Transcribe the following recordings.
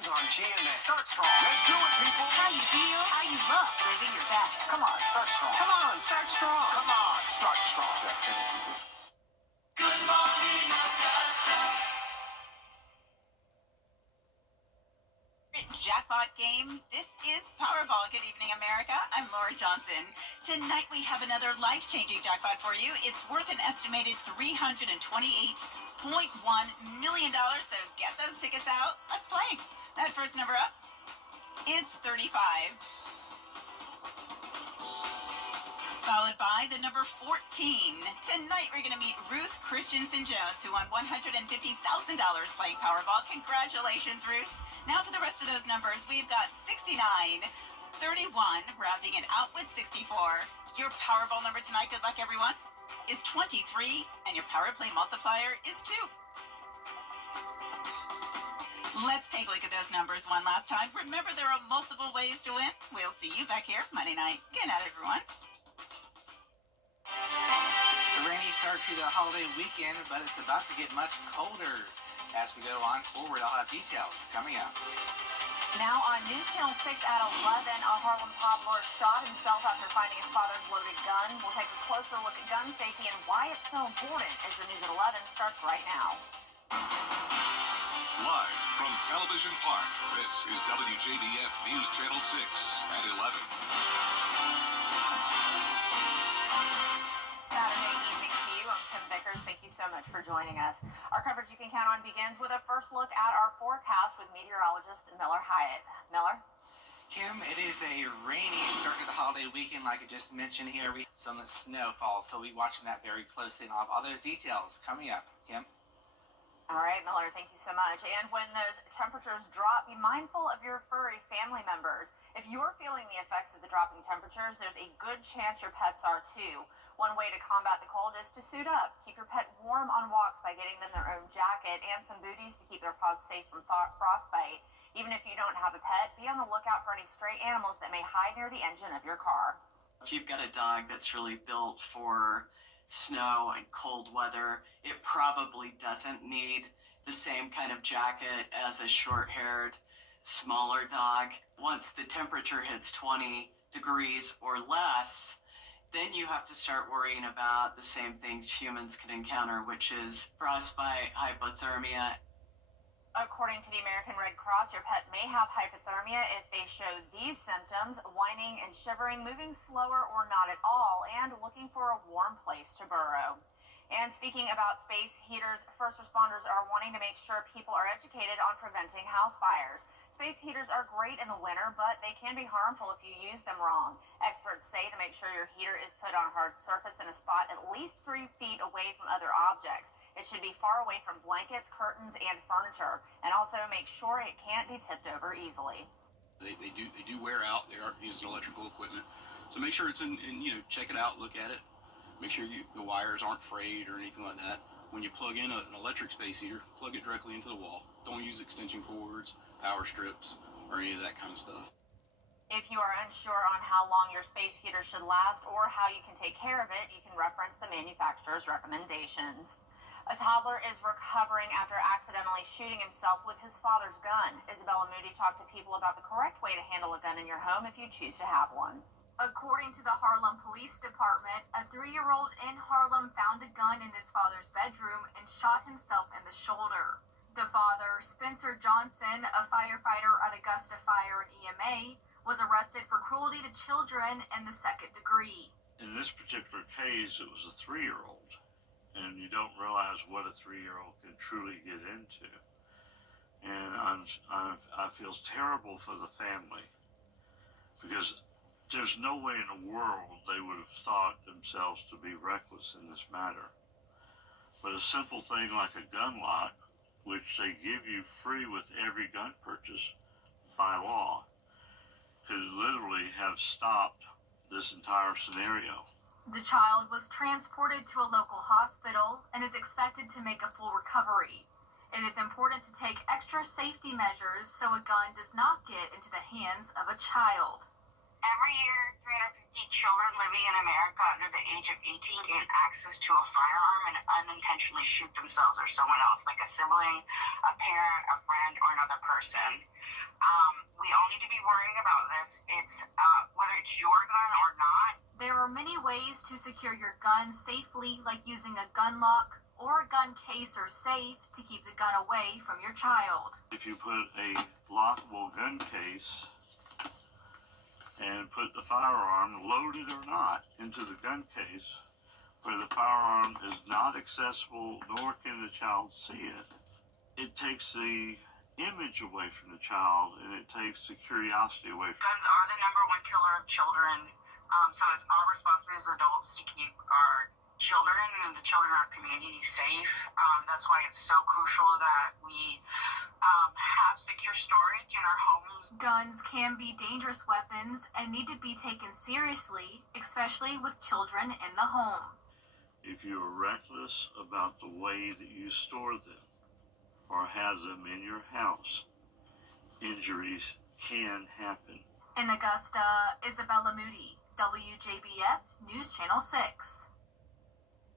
Savings on GMA. Start strong. Let's do it, people. How you feel, how you look, living your best. Come on, start strong. Come on, start strong. Come on, start strong. Good morning, Augusta. Jackpot game. This is Powerball. Good evening, America. I'm Laura Johnson. Tonight we have another life-changing jackpot for you. It's worth an estimated $328.1 million. So get those tickets out. Let's play. That first number up is 35. Followed by the number 14. Tonight we're going to meet Ruth Christensen Jones, who won $150,000 playing Powerball. Congratulations, Ruth. Now for the rest of those numbers, we've got 69, 31, rounding it out with 64. Your Powerball number tonight, good luck everyone, is 23, and your Power Play multiplier is 2. Let's take a look at those numbers one last time. Remember, there are multiple ways to win. We'll see you back here Monday night. Good night, everyone. The rainy start to the holiday weekend, but it's about to get much colder. As we go on forward, I'll have details coming up. Now on News Channel 6 at 11, a Harlem toddler shot himself after finding his father's loaded gun. We'll take a closer look at gun safety and why it's so important as your News at 11 starts right now. Live from Television Park, this is WJBF News Channel 6 at 11. Thank you so much for joining us. Our coverage you can count on begins with a first look at our forecast with meteorologist Miller Hyatt. Miller? Kim, it is a rainy start to the holiday weekend, like I just mentioned here. Some snowfall, so we're watching that very closely, and I'll have all those details coming up. Kim? All right, Miller, thank you so much. And when those temperatures drop, be mindful of your furry family members. If you're feeling the effects of the dropping temperatures, there's a good chance your pets are too. One way to combat the cold is to suit up. Keep your pet warm on walks by getting them their own jacket and some booties to keep their paws safe from frostbite. Even if you don't have a pet, be on the lookout for any stray animals that may hide near the engine of your car. If you've got a dog that's really built for snow and cold weather, it probably doesn't need the same kind of jacket as a short-haired, smaller dog. Once the temperature hits 20 degrees or less, then you have to start worrying about the same things humans can encounter, which is frostbite, hypothermia. According to the American Red Cross, your pet may have hypothermia if they show these symptoms: whining and shivering, moving slower or not at all, and looking for a warm place to burrow. And speaking about space heaters, first responders are wanting to make sure people are educated on preventing house fires. Space heaters are great in the winter, but they can be harmful if you use them wrong. Experts say to make sure your heater is put on a hard surface in a spot at least 3 feet away from other objects. It should be far away from blankets, curtains, and furniture. And also make sure it can't be tipped over easily. They do wear out. They are using electrical equipment. So make sure it's in check it out, look at it. Make sure the wires aren't frayed or anything like that. When you plug in an electric space heater, plug it directly into the wall. Don't use extension cords, power strips, or any of that kind of stuff. If you are unsure on how long your space heater should last or how you can take care of it, you can reference the manufacturer's recommendations. A toddler is recovering after accidentally shooting himself with his father's gun. Isabella Moody talked to people about the correct way to handle a gun in your home if you choose to have one. According to the Harlem Police Department, a 3-year-old in Harlem found a gun in his father's bedroom and shot himself in the shoulder. The father, Spencer Johnson, a firefighter at Augusta Fire and EMA, was arrested for cruelty to children in the 2nd degree. In this particular case, it was a 3-year-old, and you don't realize what a 3-year-old can truly get into. And I feel terrible for the family, because there's no way in the world they would have thought themselves to be reckless in this matter. But a simple thing like a gun lock, which they give you free with every gun purchase by law, could literally have stopped this entire scenario. The child was transported to a local hospital and is expected to make a full recovery. It is important to take extra safety measures so a gun does not get into the hands of a child. Every year, 350 children living in America under the age of 18 gain access to a firearm and unintentionally shoot themselves or someone else, like a sibling, a parent, a friend, or another person. We all need to be worrying about this. It's whether it's your gun or not. There are many ways to secure your gun safely, like using a gun lock or a gun case or safe to keep the gun away from your child. If you put a lockable gun case and put the firearm, loaded or not, into the gun case, where the firearm is not accessible nor can the child see it, it takes the image away from the child and it takes the curiosity away from Guns are the #1 killer of children, so it's our responsibility as adults to keep our children and the children in our community safe. That's why it's so crucial that we have secure storage in our homes. Guns can be dangerous weapons and need to be taken seriously, especially with children in the home. If you're reckless about the way that you store them or have them in your house, injuries can happen. In Augusta, Isabella Moody, WJBF News Channel 6.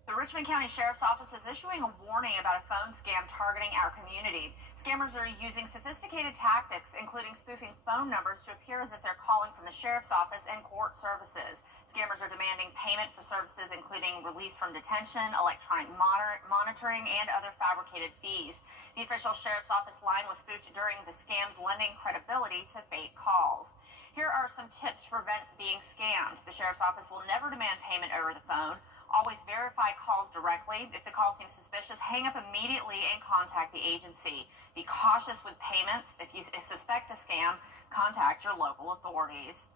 The Richmond County Sheriff's Office is issuing a warning about a phone scam targeting our community. Scammers are using sophisticated tactics, including spoofing phone numbers to appear as if they're calling from the Sheriff's Office and court services. Scammers are demanding payment for services including release from detention, electronic monitoring, and other fabricated fees. The official Sheriff's Office line was spoofed during the scams, lending credibility to fake calls. Here are some tips to prevent being scammed. The Sheriff's Office will never demand payment over the phone. Always verify calls directly. If the call seems suspicious, hang up immediately and contact the agency. Be cautious with payments. If you suspect a scam, contact your local authorities.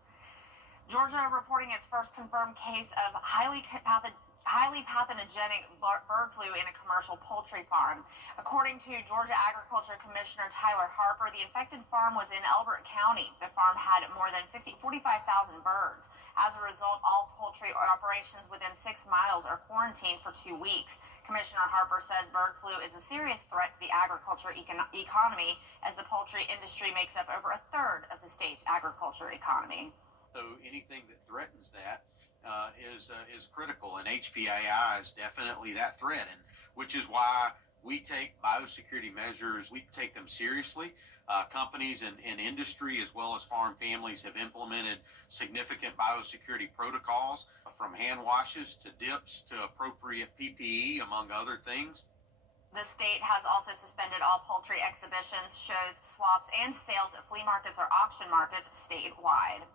Georgia reporting its first confirmed case of highly pathogenic bird flu in a commercial poultry farm. According to Georgia Agriculture Commissioner Tyler Harper, the infected farm was in Elbert County. The farm had more than 45,000 birds. As a result, all poultry operations within 6 miles are quarantined for 2 weeks. Commissioner Harper says bird flu is a serious threat to the agriculture economy, as the poultry industry makes up over a third of the state's agriculture economy. So anything that threatens that is critical, and HPAI is definitely that threat, and which is why we take biosecurity measures. We take them seriously. Companies and industry, as well as farm families, have implemented significant biosecurity protocols, from hand washes to dips to appropriate PPE, among other things. The state has also suspended all poultry exhibitions, shows, swaps, and sales at flea markets or auction markets statewide.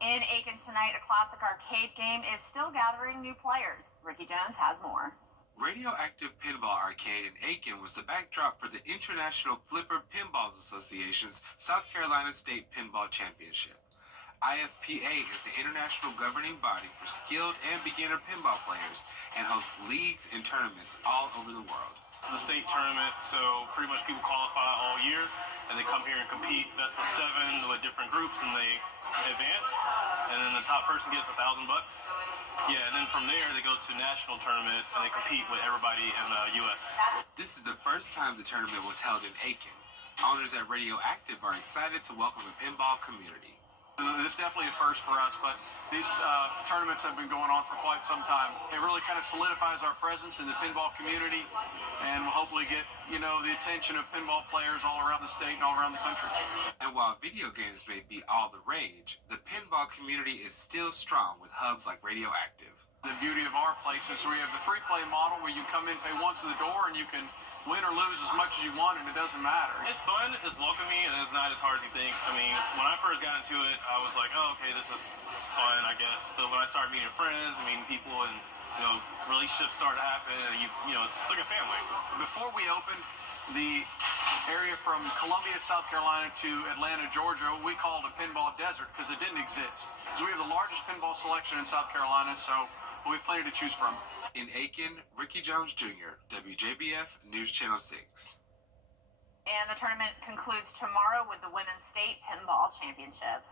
In Aiken tonight, a classic arcade game is still gathering new players. Ricky Jones has more. Radioactive Pinball Arcade in Aiken was the backdrop for the International Flipper Pinballs Association's South Carolina State Pinball Championship. IFPA is the international governing body for skilled and beginner pinball players and hosts leagues and tournaments all over the world. It's a state tournament, so pretty much people qualify all year, and they come here and compete best of 7 with different groups, and they advance, and then the top person gets $1,000. Yeah, and then from there they go to national tournaments and they compete with everybody in the U.S. This is the first time the tournament was held in Aiken. Owners at Radioactive are excited to welcome the pinball community. It's definitely a first for us, but these tournaments have been going on for quite some time. It really kind of solidifies our presence in the pinball community, and we'll hopefully get, the attention of pinball players all around the state and all around the country. And while video games may be all the rage, the pinball community is still strong with hubs like Radioactive. The beauty of our place is we have the free play model where you come in, pay once at the door, and you can win or lose as much as you want, and it doesn't matter. It's fun, it's welcoming, and it's not as hard as you think. I mean, when I first got into it, I was like, oh, okay, this is fun, I guess. But when I started meeting friends, people, and relationships started to happen, and it's like a family. Before we opened, the area from Columbia, South Carolina to Atlanta, Georgia, we called a pinball desert because it didn't exist. So we have the largest pinball selection in South Carolina, so we have plenty to choose from. In Aiken, Ricky Jones Jr., WJBF News Channel 6. And the tournament concludes tomorrow with the Women's State Pinball Championship.